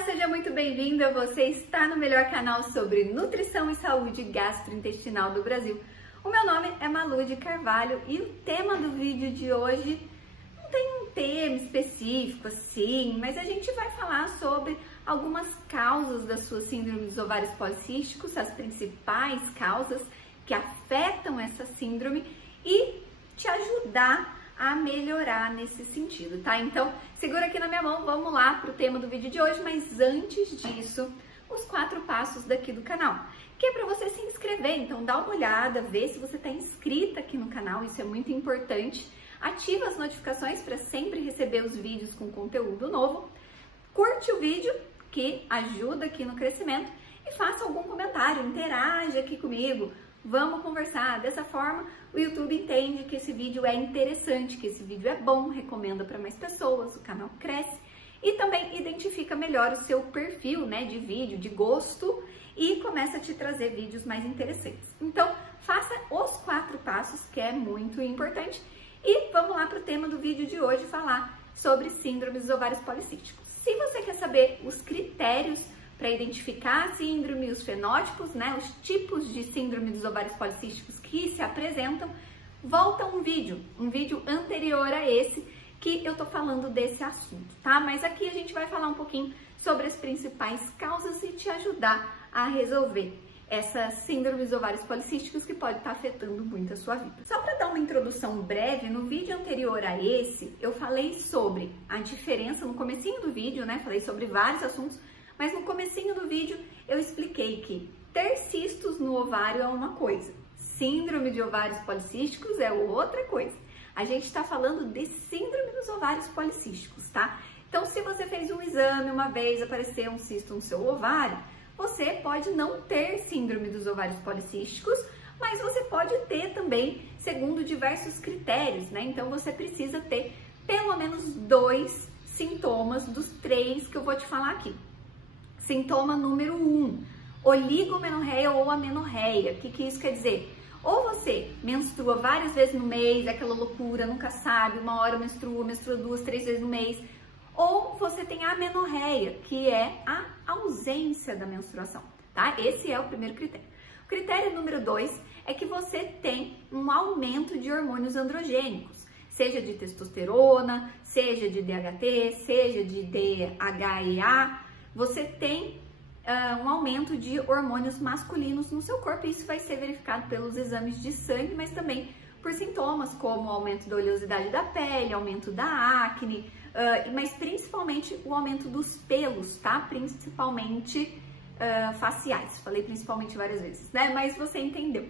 Olá, seja muito bem-vinda. Você está no melhor canal sobre nutrição e saúde gastrointestinal do Brasil. O meu nome é Malu de Carvalho e o tema do vídeo de hoje não tem um tema específico assim, mas a gente vai falar sobre algumas causas da sua síndrome dos ovários policísticos, as principais causas que afetam essa síndrome e te ajudar a melhorar nesse sentido, tá? Então, segura aqui na minha mão, vamos lá pro tema do vídeo de hoje, mas antes disso, os 4 passos daqui do canal, que é para você se inscrever, então dá uma olhada, vê se você tá inscrita aqui no canal, isso é muito importante, ativa as notificações para sempre receber os vídeos com conteúdo novo, curte o vídeo, que ajuda aqui no crescimento, e faça algum comentário, interaja aqui comigo, vamos conversar. Dessa forma, o YouTube entende que esse vídeo é interessante, que esse vídeo é bom, recomenda para mais pessoas, o canal cresce e também identifica melhor o seu perfil, né, de vídeo, de gosto e começa a te trazer vídeos mais interessantes. Então, faça os 4 passos, que é muito importante. E vamos lá para o tema do vídeo de hoje, falar sobre síndrome dos ovários policísticos. Se você quer saber os critérios para identificar a síndrome, os fenótipos, né, os tipos de síndrome dos ovários policísticos que se apresentam, volta um vídeo anterior a esse que eu tô falando desse assunto, tá? Mas aqui a gente vai falar um pouquinho sobre as principais causas e te ajudar a resolver essa síndrome dos ovários policísticos que pode estar afetando muito a sua vida. Só para dar uma introdução breve, no vídeo anterior a esse, eu falei sobre a diferença, no comecinho do vídeo, né, falei sobre vários assuntos, mas no comecinho do vídeo eu expliquei que ter cistos no ovário é uma coisa, síndrome de ovários policísticos é outra coisa. A gente está falando de síndrome dos ovários policísticos, tá? Então, se você fez um exame uma vez, apareceu um cisto no seu ovário, você pode não ter síndrome dos ovários policísticos, mas você pode ter também, segundo diversos critérios, né? Então, você precisa ter pelo menos 2 sintomas dos 3 que eu vou te falar aqui. Sintoma número 1, oligomenorreia ou amenorreia. O que isso quer dizer? Ou você menstrua várias vezes no mês, aquela loucura, nunca sabe, uma hora menstrua 2, 3 vezes no mês, ou você tem a amenorreia, que é a ausência da menstruação, tá? Esse é o primeiro critério. O critério número 2 é que você tem um aumento de hormônios androgênicos, seja de testosterona, seja de DHT, seja de DHEA, você tem um aumento de hormônios masculinos no seu corpo, e isso vai ser verificado pelos exames de sangue, mas também por sintomas como o aumento da oleosidade da pele, aumento da acne, mas principalmente o aumento dos pelos, tá? Principalmente faciais, falei principalmente várias vezes, né? Mas você entendeu.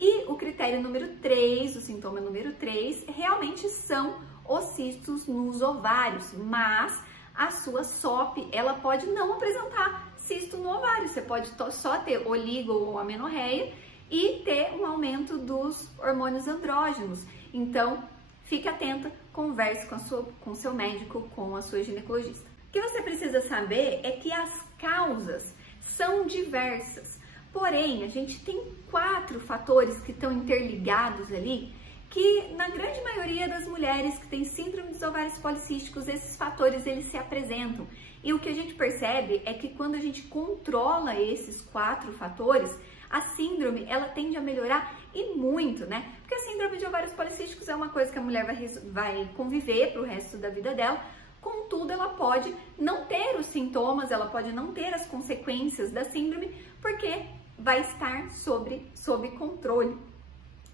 E o critério número 3, o sintoma número 3, realmente são os cistos nos ovários, mas a sua SOP, ela pode não apresentar cisto no ovário, você pode só ter oligo ou amenorreia e ter um aumento dos hormônios andrógenos. Então, fique atenta, converse com o seu médico, com a sua ginecologista. O que você precisa saber é que as causas são diversas, porém, a gente tem 4 fatores que estão interligados ali, que na grande maioria das mulheres que têm síndrome dos ovários policísticos, esses fatores eles se apresentam. E o que a gente percebe é que quando a gente controla esses 4 fatores, a síndrome ela tende a melhorar e muito, né? Porque a síndrome de ovários policísticos é uma coisa que a mulher vai conviver para o resto da vida dela. Contudo, ela pode não ter os sintomas, ela pode não ter as consequências da síndrome, porque vai estar sob controle.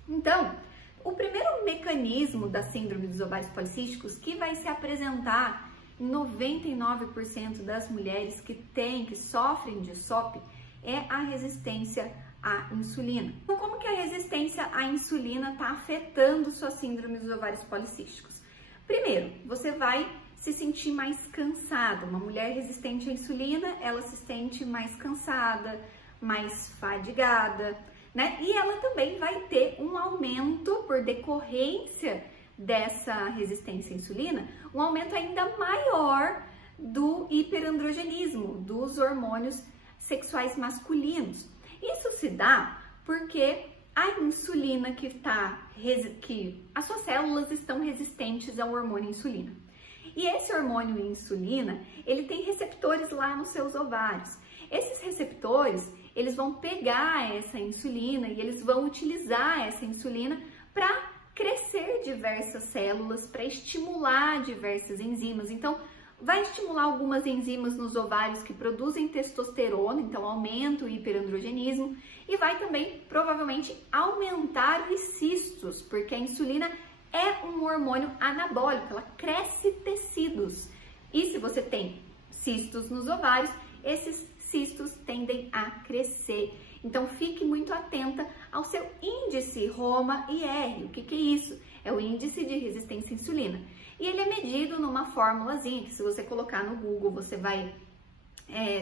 Então, o primeiro mecanismo da síndrome dos ovários policísticos que vai se apresentar em 99% das mulheres que sofrem de SOP é a resistência à insulina. Então, como que a resistência à insulina está afetando sua síndrome dos ovários policísticos? Primeiro, você vai se sentir mais cansada. Uma mulher resistente à insulina, ela se sente mais cansada, mais fadigada, né? E ela também vai ter um aumento por decorrência dessa resistência à insulina, um aumento ainda maior do hiperandrogenismo, dos hormônios sexuais masculinos. Isso se dá porque a insulina que as suas células estão resistentes ao hormônio insulina. E esse hormônio insulina, ele tem receptores lá nos seus ovários. Esses receptores, eles vão pegar essa insulina e eles vão utilizar essa insulina para crescer diversas células, para estimular diversas enzimas. Então, vai estimular algumas enzimas nos ovários que produzem testosterona, então aumenta o hiperandrogenismo, e vai também provavelmente aumentar os cistos, porque a insulina é um hormônio anabólico, ela cresce tecidos. E se você tem cistos nos ovários, esses cistos tendem a crescer. Então fique muito atenta ao seu índice ROMA-IR. O que é isso? É o índice de resistência à insulina. E ele é medido numa formulazinha que, se você colocar no Google, você vai...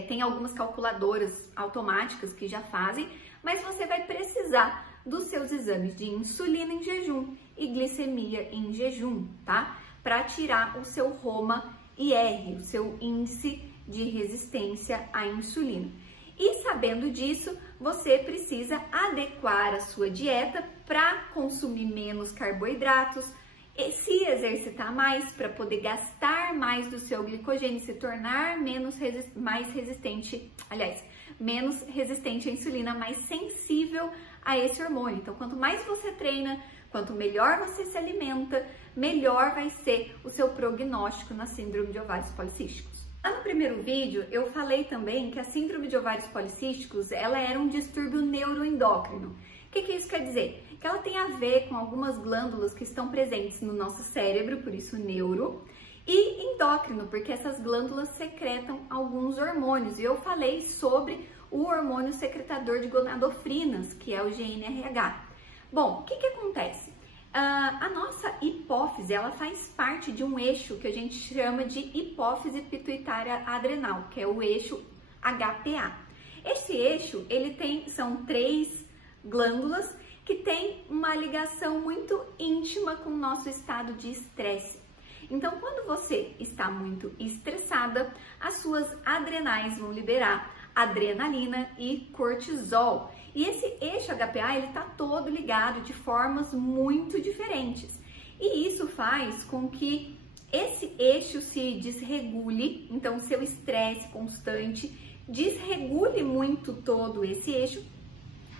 tem algumas calculadoras automáticas que já fazem, mas você vai precisar dos seus exames de insulina em jejum e glicemia em jejum, tá? Para tirar o seu ROMA-IR, o seu índice de resistência à insulina. E sabendo disso, você precisa adequar a sua dieta para consumir menos carboidratos, e se exercitar mais para poder gastar mais do seu glicogênio e se tornar menos resistente à insulina, mais sensível a esse hormônio. Então, quanto mais você treina, quanto melhor você se alimenta, melhor vai ser o seu prognóstico na síndrome de ovários policísticos. Lá no primeiro vídeo, eu falei também que a síndrome de ovários policísticos, ela era um distúrbio neuroendócrino. O que isso quer dizer? Que ela tem a ver com algumas glândulas que estão presentes no nosso cérebro, por isso neuro, e endócrino, porque essas glândulas secretam alguns hormônios. E eu falei sobre o hormônio secretador de gonadofrinas, que é o GnRH. Bom, o que acontece? A nossa hipófise, ela faz parte de um eixo que a gente chama de hipófise pituitária adrenal, que é o eixo HPA. Esse eixo, são 3 glândulas que têm uma ligação muito íntima com o nosso estado de estresse. Então, quando você está muito estressada, as suas adrenais vão liberar adrenalina e cortisol. E esse eixo HPA, ele está todo ligado de formas muito diferentes. E isso faz com que esse eixo se desregule, então seu estresse constante desregule muito todo esse eixo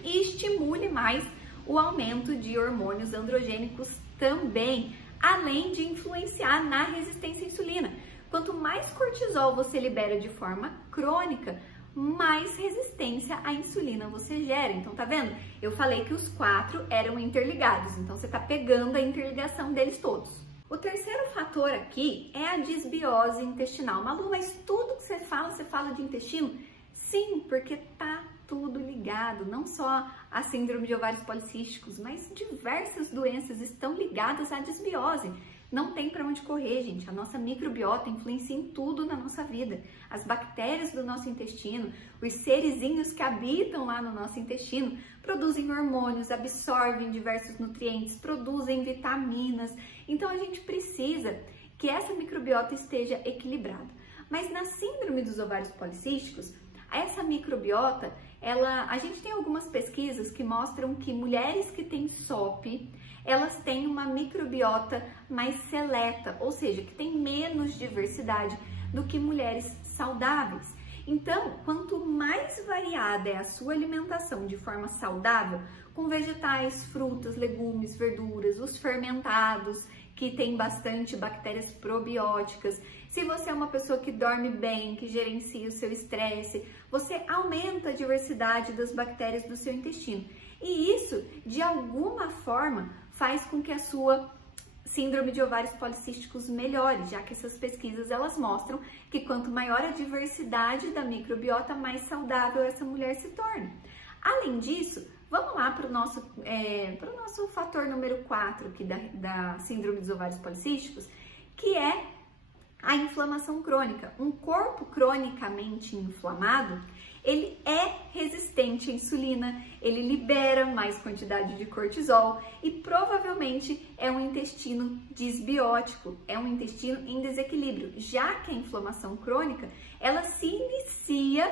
e estimule mais o aumento de hormônios androgênicos também, além de influenciar na resistência à insulina. Quanto mais cortisol você libera de forma crônica, mais resistência à insulina você gera. Então, tá vendo? Eu falei que os 4 eram interligados, então você tá pegando a interligação deles todos. O terceiro fator aqui é a disbiose intestinal. Malu, mas tudo que você fala de intestino? Sim, porque tá tudo ligado, não só a síndrome de ovários policísticos, mas diversas doenças estão ligadas à disbiose. Não tem para onde correr, gente. A nossa microbiota influencia em tudo na nossa vida. As bactérias do nosso intestino, os serizinhos que habitam lá no nosso intestino, produzem hormônios, absorvem diversos nutrientes, produzem vitaminas. Então, a gente precisa que essa microbiota esteja equilibrada. Mas na síndrome dos ovários policísticos, essa microbiota, a gente tem algumas pesquisas que mostram que mulheres que têm SOP, elas têm uma microbiota mais seleta, ou seja, que tem menos diversidade do que mulheres saudáveis. Então, quanto mais variada é a sua alimentação de forma saudável, com vegetais, frutas, legumes, verduras, os fermentados, que tem bastante bactérias probióticas. Se você é uma pessoa que dorme bem, que gerencia o seu estresse, você aumenta a diversidade das bactérias do seu intestino. E isso, de alguma forma, faz com que a sua síndrome de ovários policísticos melhore, já que essas pesquisas elas mostram que quanto maior a diversidade da microbiota, mais saudável essa mulher se torna. Além disso, vamos lá para o nosso fator número 4 aqui da síndrome dos ovários policísticos, que é a inflamação crônica. Um corpo cronicamente inflamado, ele é resistente à insulina, ele libera mais quantidade de cortisol e provavelmente é um intestino disbiótico, é um intestino em desequilíbrio, já que a inflamação crônica, ela se inicia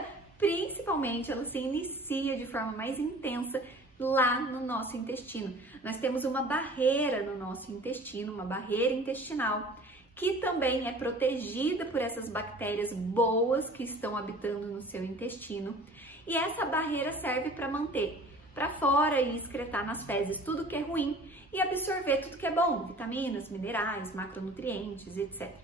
de forma mais intensa lá no nosso intestino. Nós temos uma barreira no nosso intestino, uma barreira intestinal, que também é protegida por essas bactérias boas que estão habitando no seu intestino. E essa barreira serve para manter para fora e excretar nas fezes tudo que é ruim e absorver tudo que é bom, vitaminas, minerais, macronutrientes, etc.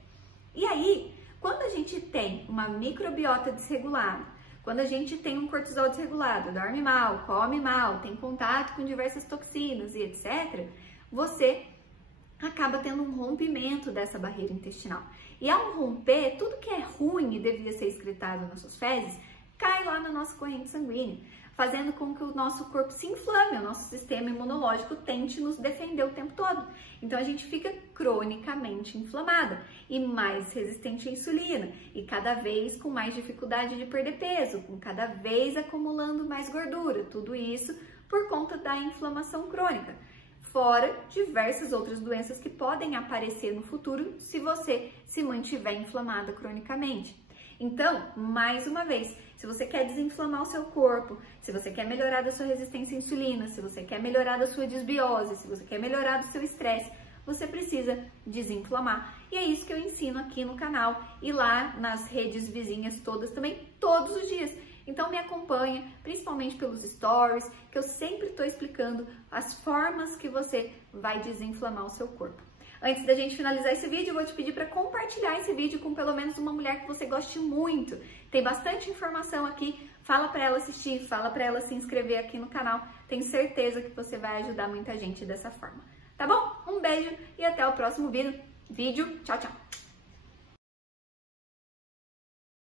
E aí, quando a gente tem uma microbiota desregulada, quando a gente tem um cortisol desregulado, dorme mal, come mal, tem contato com diversas toxinas e etc., você acaba tendo um rompimento dessa barreira intestinal. E ao romper, tudo que é ruim e devia ser excretado nas suas fezes, cai lá na nossa corrente sanguínea, fazendo com que o nosso corpo se inflame, o nosso sistema imunológico tente nos defender o tempo todo. Então a gente fica cronicamente inflamada e mais resistente à insulina e cada vez com mais dificuldade de perder peso, com cada vez acumulando mais gordura, tudo isso por conta da inflamação crônica. Fora diversas outras doenças que podem aparecer no futuro se você se mantiver inflamada cronicamente. Então, mais uma vez, se você quer desinflamar o seu corpo, se você quer melhorar da sua resistência à insulina, se você quer melhorar da sua desbiose, se você quer melhorar do seu estresse, você precisa desinflamar. E é isso que eu ensino aqui no canal e lá nas redes vizinhas todas também, todos os dias. Então me acompanha, principalmente pelos stories, que eu sempre estou explicando as formas que você vai desinflamar o seu corpo. Antes da gente finalizar esse vídeo, eu vou te pedir para compartilhar esse vídeo com pelo menos uma mulher que você goste muito. Tem bastante informação aqui, fala para ela assistir, fala para ela se inscrever aqui no canal. Tenho certeza que você vai ajudar muita gente dessa forma. Tá bom? Um beijo e até o próximo vídeo. Tchau, tchau!